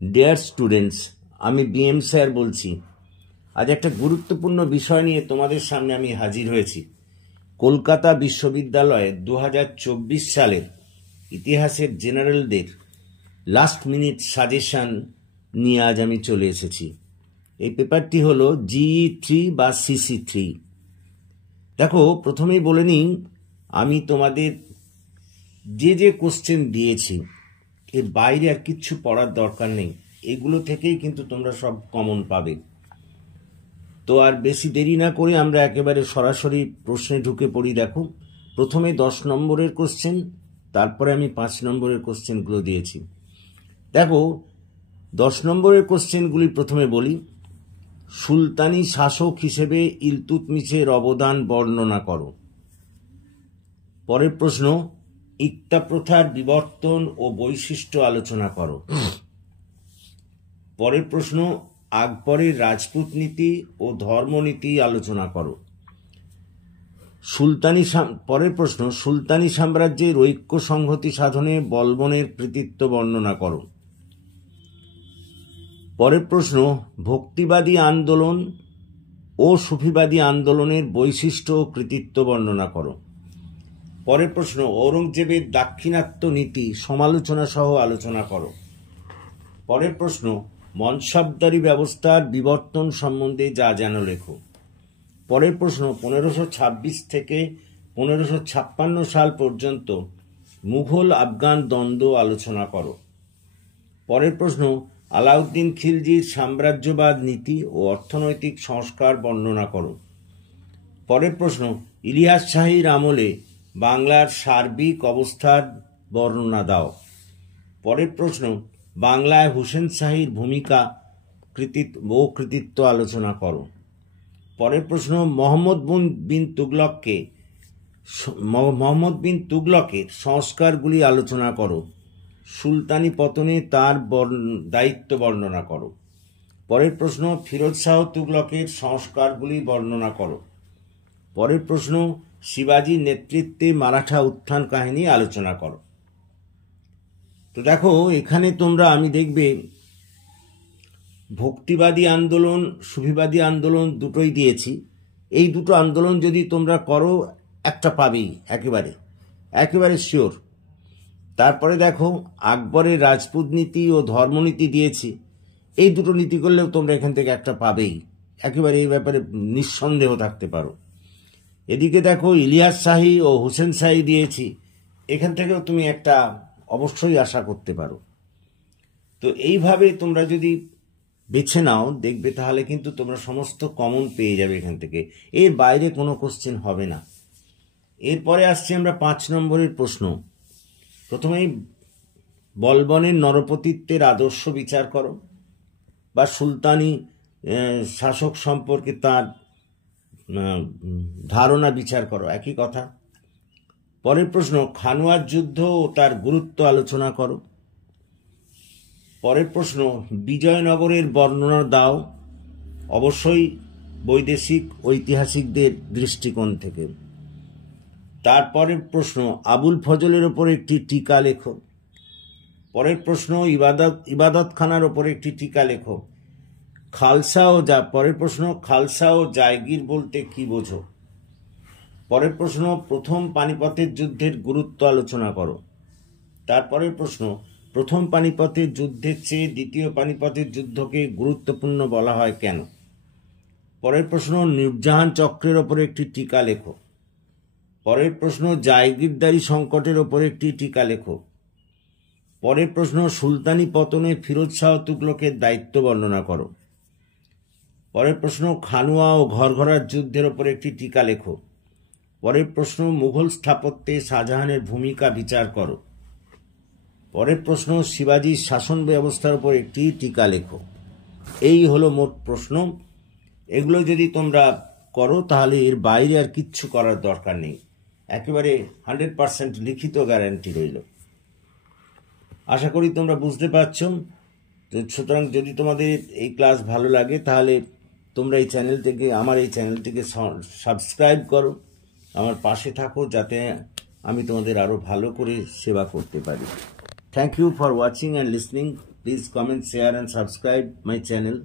Dear students, আমি BM sir বলছি। আজ একটা গুরুত্বপূর্ণ বিষয় নিয়ে তোমাদের সামনে আমি হাজির হয়েছি। কলকাতা বিশ্ববিদ্যালয়ের 2024 সালের ইতিহাসের জেনারেলদের লাস্ট মিনিট সাজেশন নিয়ে আজ আমি চলে এসেছি। এই পেপারটি হলো GE3 বা CC3। দেখো, প্রথমেই বলে নিই, আমি তোমাদের যে কোশ্চেন দিয়েছি এর বাইরে আর কিচ্ছু পড়ার দরকার নেই। এগুলো থেকেই কিন্তু তোমরা সব কমন পাবে। তো আর বেশি দেরি না করে আমরা একেবারে সরাসরি প্রশ্নে ঢুকে পড়ি। দেখো, প্রথমে 10 নম্বরের কোশ্চেন, তারপরে আমি 5 নম্বরের কোশ্চেনগুলো দিয়েছি। দেখো, 10 নম্বরের কোশ্চেনগুলি প্রথমে বলি। সুলতানি শাসক হিসেবে ইলতুৎমিশের অবদান বর্ণনা করো। পরের প্রশ্ন, ইক্তা প্রথার বিবর্তন ও বৈশিষ্ট্য আলোচনা করো। পরের প্রশ্ন, আকবরের রাজপুত নীতি ও ধর্মনীতি আলোচনা করো। পরের প্রশ্ন, সুলতানি সাম্রাজ্যের ঐক্য সংহতি সাধনে বলবনের কৃতিত্ব বর্ণনা করো। পরের প্রশ্ন, ভক্তিবাদী আন্দোলন ও সুফিবাদী আন্দোলনের বৈশিষ্ট্য ও কৃতিত্ব বর্ণনা করো। পরের প্রশ্ন, ঔরঙ্গজেবের দাক্ষিণাত্য নীতি সমালোচনা সহ আলোচনা করো। পরের প্রশ্ন, মনসবদারি ব্যবস্থার বিবর্তন সম্বন্ধে যা জানো লেখো। পরের প্রশ্ন, 1526 থেকে 1556 সাল পর্যন্ত মুঘল আফগান দ্বন্দ্ব আলোচনা করো। পরের প্রশ্ন, আলাউদ্দিন খিলজির সাম্রাজ্যবাদ নীতি ও অর্থনৈতিক সংস্কার বর্ণনা করো। পরের প্রশ্ন, ইলিয়াস শাহীর আমলে বাংলার সার্বিক অবস্থার বর্ণনা দাও। পরের প্রশ্ন, বাংলায় হুসেন শাহীর ভূমিকা ও কৃতিত্ব আলোচনা করো। পরের প্রশ্ন, মোহাম্মদ বিন তুগলকের সংস্কারগুলি আলোচনা করো। সুলতানি পতনে তার দায়িত্ব বর্ণনা করো। পরের প্রশ্ন, ফিরোজ শাহ তুগলকের সংস্কারগুলি বর্ণনা করো। পরের প্রশ্ন, শিবাজির নেতৃত্বে মারাঠা উত্থান কাহিনী আলোচনা করো। তো দেখো, এখানে তোমরা আমি দেখবে ভক্তিবাদী আন্দোলন, সুফিবাদী আন্দোলন দুটোই দিয়েছি। এই দুটো আন্দোলন যদি তোমরা করো একটা পাবেই, একেবারে শিওর। তারপরে দেখো, আকবরের রাজপুত নীতি ও ধর্মনীতি দিয়েছি। এই দুটো নীতি করলেও তোমরা এখান থেকে একটা পাবেই, একেবারে এই ব্যাপারে নিঃসন্দেহ থাকতে পারো। এদিকে দেখো, ইলিয়াস শাহী ও হুসেন শাহী দিয়েছি। এখান থেকেও তুমি একটা অবশ্যই আশা করতে পারো। তো এইভাবে তোমরা যদি বেছে নাও দেখবে, তাহলে কিন্তু তোমরা সমস্ত কমন পেয়ে যাবে এখান থেকে। এর বাইরে কোনো কোশ্চেন হবে না। এরপরে আসছি আমরা 5 নম্বরের প্রশ্ন। প্রথমেই বলবনের নরপতিত্বের আদর্শ বিচার করো, বা সুলতানি শাসক সম্পর্কে তার ধারণা বিচার করো, একই কথা। পরের প্রশ্ন, খানুয়ার যুদ্ধ ও তার গুরুত্ব আলোচনা করো। পরের প্রশ্ন, বিজয়নগরের বর্ণনা দাও, অবশ্যই বৈদেশিক ঐতিহাসিকদের দৃষ্টিকোণ থেকে। তারপরের প্রশ্ন, আবুল ফজলের ওপর একটি টিকা লেখো। পরের প্রশ্ন, ইবাদত খানার ওপর একটি টিকা লেখো। পরের প্রশ্ন, খালসা ও জায়গির বলতে কি বোঝো। পরের প্রশ্ন, প্রথম পানিপথের যুদ্ধের গুরুত্ব আলোচনা করো। তারপরের প্রশ্ন, প্রথম পানিপথের যুদ্ধের চেয়ে দ্বিতীয় পানিপথের যুদ্ধকে গুরুত্বপূর্ণ বলা হয় কেন। পরের প্রশ্ন, নূরজাহান চক্রের ওপর একটি টিকা লেখো। পরের প্রশ্ন, জায়গিরদারি সংকটের ওপর একটি টিকা লেখো। পরের প্রশ্ন, সুলতানি পতনে ফিরোজ শাহ তুগলকের দায়িত্ব বর্ণনা করো। পরের প্রশ্ন, খানুয়া ও ঘরঘরার যুদ্ধের ওপর একটি টিকা লেখো। পরের প্রশ্ন, মুঘল স্থাপত্যে শাহজাহানের ভূমিকা বিচার করো। পরের প্রশ্ন, শিবাজির শাসন ব্যবস্থার উপর একটি টিকা লেখো। এই হলো মোট প্রশ্ন। এগুলো যদি তোমরা করো তাহলে এর বাইরে আর কিচ্ছু করার দরকার নেই, একেবারে 100% লিখিত গ্যারান্টি রইল। আশা করি তোমরা বুঝতে পারছ। সুতরাং যদি তোমাদের এই ক্লাস ভালো লাগে তাহলে তোমরা আমার এই চ্যানেলটিকে সাবস্ক্রাইব করো, আমার পাশে থাকো, যাতে আমি তোমাদের আরো ভালো করে সেবা করতে পারি। Thank you for watching and listening. Please comment, share and subscribe my channel.